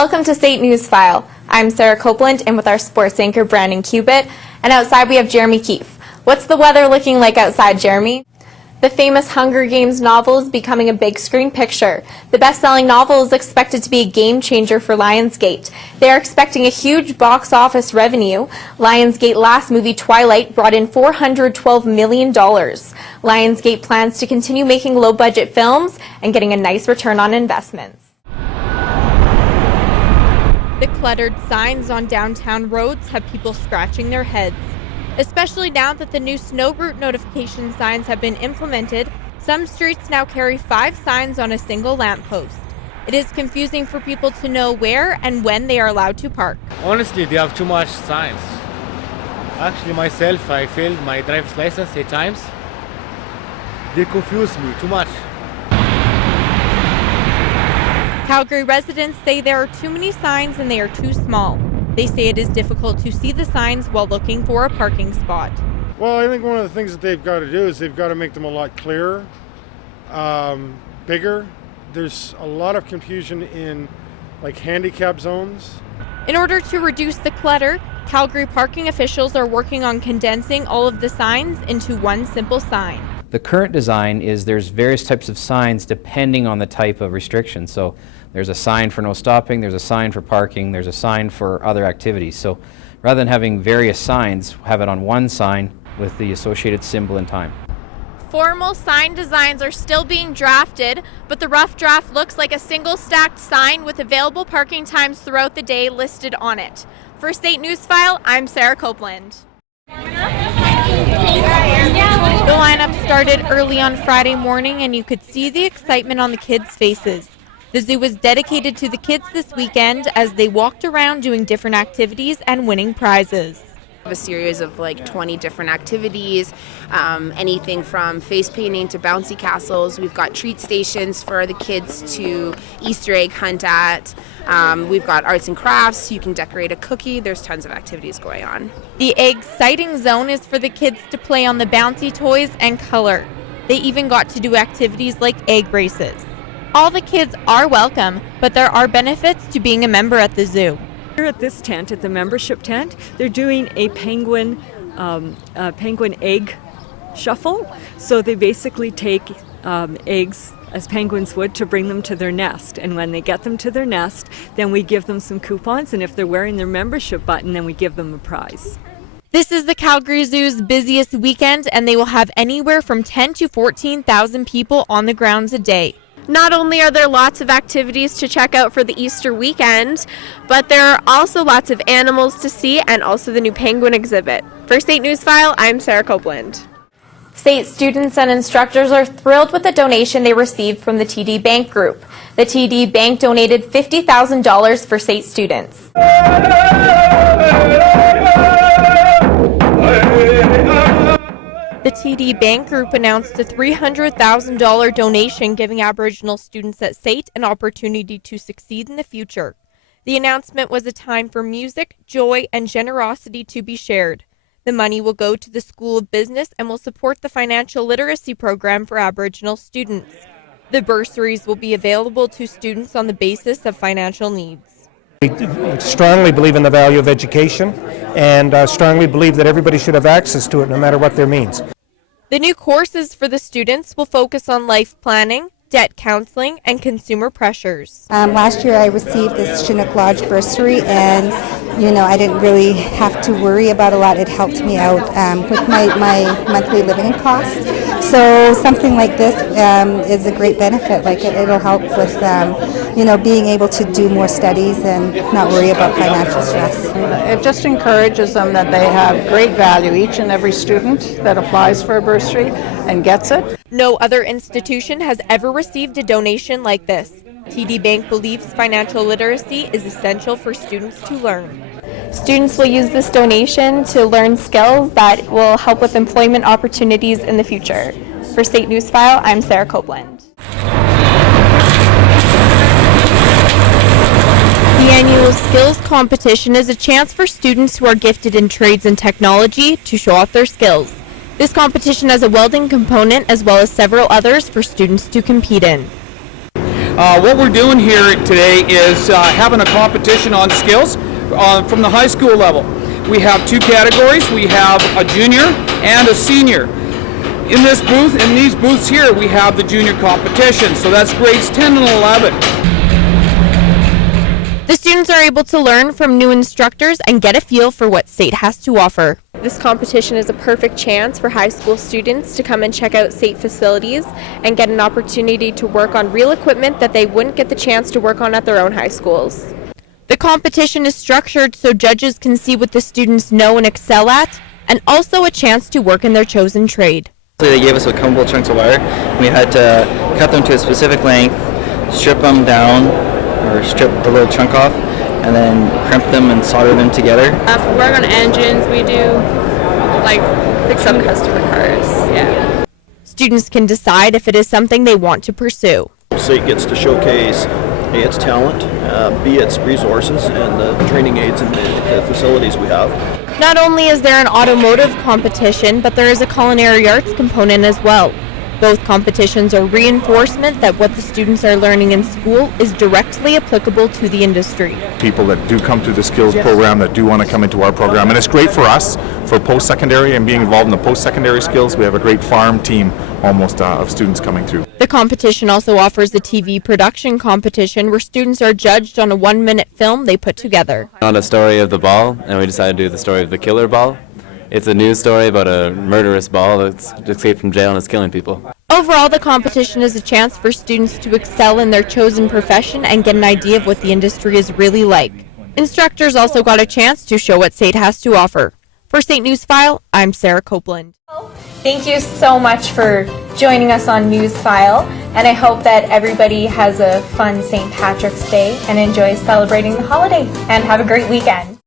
Welcome to State News File. I'm Sarah Copeland, and with our sports anchor Brandon Cubitt, and outside we have Jeremy Keefe. What's the weather looking like outside, Jeremy? The famous Hunger Games novel is becoming a big screen picture. The best-selling novel is expected to be a game changer for Lionsgate. They are expecting a huge box office revenue. Lionsgate last movie Twilight brought in $412 million. Lionsgate plans to continue making low-budget films and getting a nice return on investments. The cluttered signs on downtown roads have people scratching their heads. Especially now that the new snow route notification signs have been implemented, some streets now carry 5 signs on a single lamppost. It is confusing for people to know where and when they are allowed to park. Honestly, they have too much signs. Actually, myself, I failed my driver's license 8 times. They confuse me too much. Calgary residents say there are too many signs and they are too small. They say it is difficult to see the signs while looking for a parking spot. Well, I think one of the things that they've got to do is they've got to make them a lot clearer, bigger. There's a lot of confusion in like handicap zones. In order to reduce the clutter, Calgary parking officials are working on condensing all of the signs into one simple sign. The current design is there's various types of signs depending on the type of restriction. So there's a sign for no stopping, there's a sign for parking, there's a sign for other activities. So rather than having various signs, have it on one sign with the associated symbol and time. Formal sign designs are still being drafted, but the rough draft looks like a single stacked sign with available parking times throughout the day listed on it. For State News File, I'm Sarah Copeland. The lineup started early on Friday morning, and you could see the excitement on the kids' faces. The zoo was dedicated to the kids this weekend as they walked around doing different activities and winning prizes. A series of like 20 different activities, anything from face painting to bouncy castles. We've got treat stations for the kids to Easter egg hunt at. We've got arts and crafts. You can decorate a cookie. There's tons of activities going on. The exciting zone is for the kids to play on the bouncy toys and color. They even got to do activities like egg races. All the kids are welcome, but there are benefits to being a member at the zoo. Here at this tent, at the membership tent, they're doing a penguin egg shuffle. So they basically take eggs, as penguins would, to bring them to their nest. And when they get them to their nest, then we give them some coupons. And if they're wearing their membership button, then we give them a prize. This is the Calgary Zoo's busiest weekend, and they will have anywhere from 10 to 14,000 people on the grounds a day. Not only are there lots of activities to check out for the Easter weekend, but there are also lots of animals to see and also the new penguin exhibit. For State News File, I'm Sarah Copeland. State students and instructors are thrilled with the donation they received from the TD Bank Group. The TD Bank donated $50,000 for state students. The TD Bank Group announced a $300,000 donation giving Aboriginal students at SAIT an opportunity to succeed in the future. The announcement was a time for music, joy, and generosity to be shared. The money will go to the School of Business and will support the financial literacy program for Aboriginal students. The bursaries will be available to students on the basis of financial needs. We strongly believe in the value of education and strongly believe that everybody should have access to it no matter what their means. The new courses for the students will focus on life planning, debt counseling, and consumer pressures. Last year I received this Chinook Lodge bursary, and I didn't really have to worry about a lot. It helped me out with my monthly living costs. So something like this is a great benefit. Like it'll help with being able to do more studies and not worry about financial stress. It just encourages them that they have great value, each and every student that applies for a bursary and gets it. No other institution has ever received a donation like this. TD Bank believes financial literacy is essential for students to learn. Students will use this donation to learn skills that will help with employment opportunities in the future. For State News File, I'm Sarah Copeland. The annual skills competition is a chance for students who are gifted in trades and technology to show off their skills. This competition has a welding component as well as several others for students to compete in. What we're doing here today is having a competition on skills from the high school level. We have two categories. We have a junior and a senior. In this booth, in these booths here, we have the junior competition. So that's grades 10 and 11. The students are able to learn from new instructors and get a feel for what SAIT has to offer. This competition is a perfect chance for high school students to come and check out SAIT facilities and get an opportunity to work on real equipment that they wouldn't get the chance to work on at their own high schools. The competition is structured so judges can see what the students know and excel at, and also a chance to work in their chosen trade. They gave us a couple chunks of wire. We had to cut them to a specific length, strip them down, or strip the little chunk off, and then crimp them and solder them together. For work on engines, we do like fix up customer cars. Yeah. Students can decide if it is something they want to pursue. SAIT gets to showcase A, its talent, B, its resources, and the training aids and the facilities we have. Not only is there an automotive competition, but there is a culinary arts component as well. Both competitions are reinforcement that what the students are learning in school is directly applicable to the industry. People that do come through the skills program, that do want to come into our program, and it's great for us for post-secondary and being involved in the post-secondary skills. We have a great farm team almost of students coming through. The competition also offers a TV production competition where students are judged on a 1-minute film they put together. On a story of the ball, and we decided to do the story of the killer ball. It's a news story about a murderous ball that's escaped from jail and is killing people. Overall, the competition is a chance for students to excel in their chosen profession and get an idea of what the industry is really like. Instructors also got a chance to show what SAIT has to offer. For SAIT Newsfile, I'm Sarah Copeland. Thank you so much for joining us on Newsfile, and I hope that everybody has a fun St. Patrick's Day and enjoys celebrating the holiday, and have a great weekend.